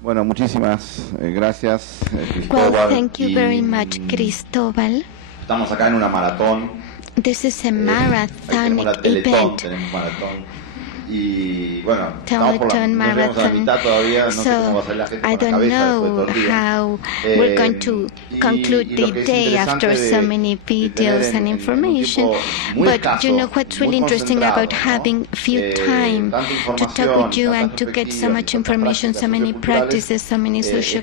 Bueno, muchísimas gracias, Well, Cristóbal. thank you very much, Cristóbal. Estamos acá en una maratón. This is a Tenemos marathonic una teletón, event. tenemos maratón. Y bueno, estamos por Teleton no llegamos a la marathon. mitad todavía, no sé cómo va a So salir la gente I con la don't cabeza después de know todo el día. how we're going to conclude the day after so many videos and information. But you know what's really interesting about having few time to talk with you and to get so much information, so many practices, so many social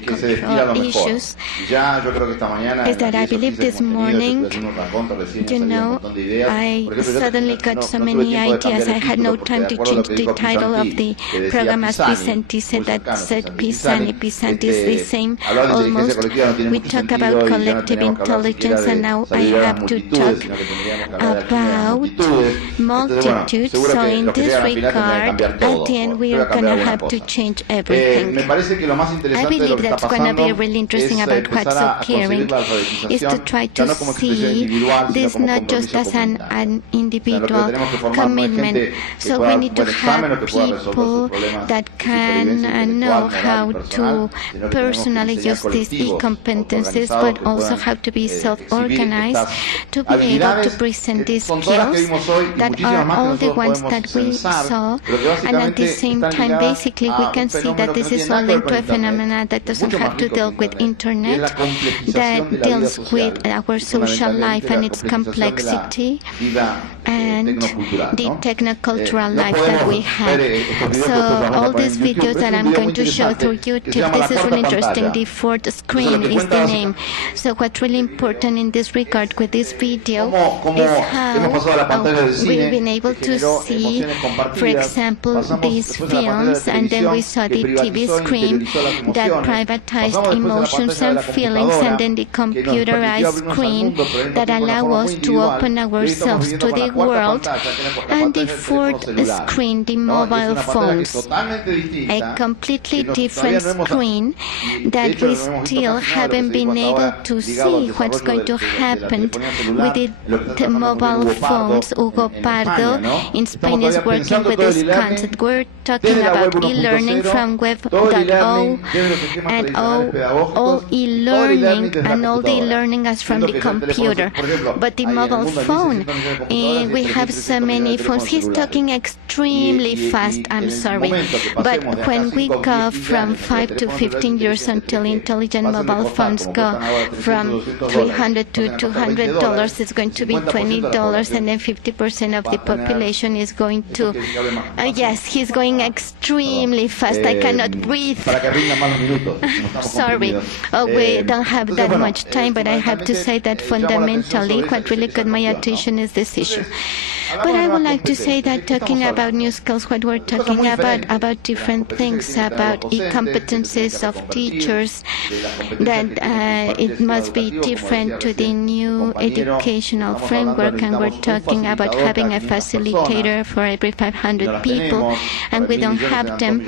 issues, is that I believe this morning, you know, I suddenly got so many ideas. I had no time to change the title of the program, as Pisanti said, that said Pisani. Pisanti is the same almost. We talk about collective intelligence, and now I have to talk about multitudes. So in this regard, at the end, we are going to have to change everything. I believe that's going to be really interesting about what's occurring, is to try to see this not just as an individual commitment. So we need to have people that can know how to personally use these e-competencies, but also how to be self-organized, to be able to present these skills that are all the ones that we saw, and at the same time, basically, we can see that this is all linked to a phenomenon that doesn't have to deal with internet, that deals with our social life and its complexity, and the technocultural life that we have. So all these videos that I'm going to show through YouTube, this is really interesting. The fourth screen is the name. So what's really important in this regard with this video is how we've been able to see, for example, these films, and then we saw the TV screen that privatized emotions and feelings, and then the computerized screen that allow us to open ourselves to the world, and the fourth screen, the mobile phones, a completely different screen that we still haven't been able to see what's going to happen with the mobile phones. Hugo Pardo in Spain is working with this concept. We're talking about e-learning from Web.O and all e-learning, and all the e-learning as from the computer. But the mobile phone, we have so many phones. He's talking extremely fast, I'm sorry. But when we go from 5 to 15 years until intelligent mobile phones go from $300 to $200, it's going to be $20, and then 50% of the population is going to... yes, he's going extremely fast. I cannot breathe. Sorry. We don't have that much time, but I have to say that fundamentally what really got my attention is this issue. But I would like to say that talking about new skills, what we're talking about different things, about e-competencies of teachers, that it must be different to the new educational framework, and we're talking about having a facilitator for every 500 people, and we don't have them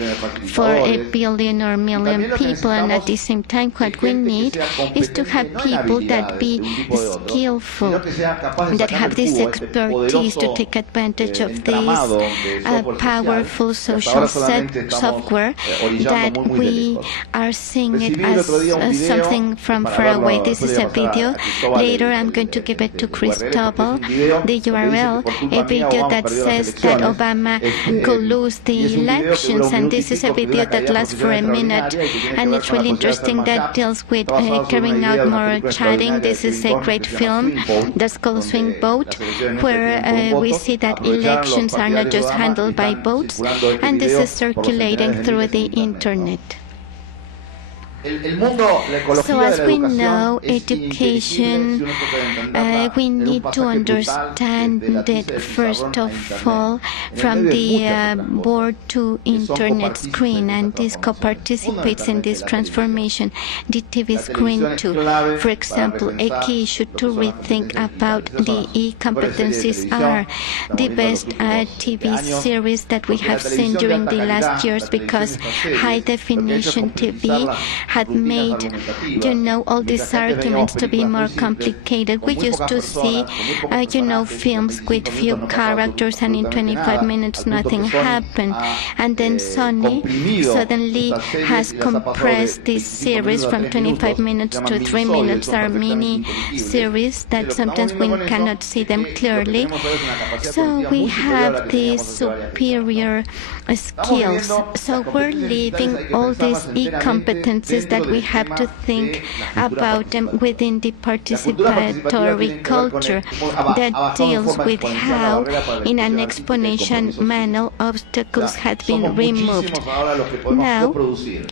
for a billion or million people, and at the same time what we need is to have people that be skillful, that have this expertise to take advantage of this powerful social software that we are seeing it as something from far away. This is a video. Later I'm going to give it to Cristobal, the URL, a video that says that Obama could lose the elections, and this is a video that lasts for a minute, and it's really interesting, that deals with carrying out more chatting. This is a great film that's called Swing Vote, where we see that elections are not just handled by votes, and this is circulating through the internet. So as we know, education, we need to understand it first of all from the board to internet screen, and this co-participates in this transformation, the TV screen too. For example, a key issue to rethink about the e-competencies are the best TV series that we have seen during the last years, because high definition TV had made, all these arguments to be more complicated. We used to see, films with few characters, and in 25 minutes nothing happened. And then Sony suddenly has compressed this series from 25 minutes to 3 minutes. Are mini series that sometimes we cannot see them clearly. So we have these superior skills. So we're leaving all these e-competencies that we have to think about them within the participatory culture that deals with how, in an exponential manner, obstacles had been removed. Now,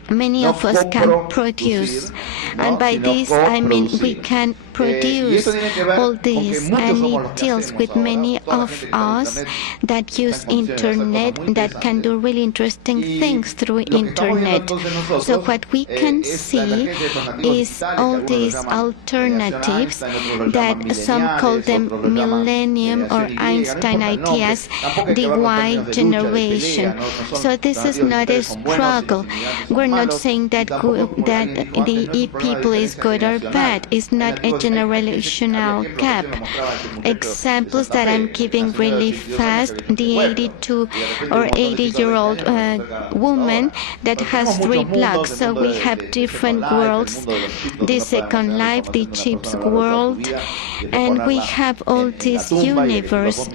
many of us can produce, and by this I mean we can produce all this, and it deals with many of us that use internet, that can do really interesting things through internet. So what we can see is all these alternatives that some call them millennium or Einstein ideas, the Y generation. So this is not a struggle. We're not saying that the E people is good or bad. It's not a generational gap. Examples that I'm giving really fast: the 82 or 80-year-old woman that has 3 blocks. So we have different worlds: the Second Life, the Chips world, and we have all this universe.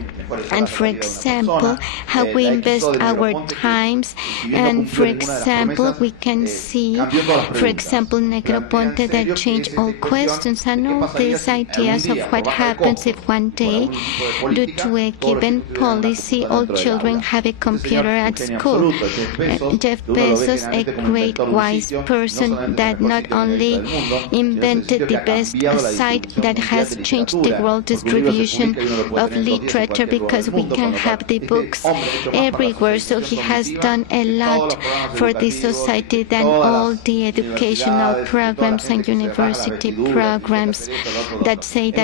And for example, how we invest our times, and for example, we can see, for example, Negroponte that change all questions, and all these ideas of what happens if one day, due to a given policy, all children have a computer at school. Jeff Bezos, a great wise person that not only invented the best site that has changed the world distribution of literature, because we can have the books everywhere. So he has done a lot for the society than all the educational programs and university programs that say that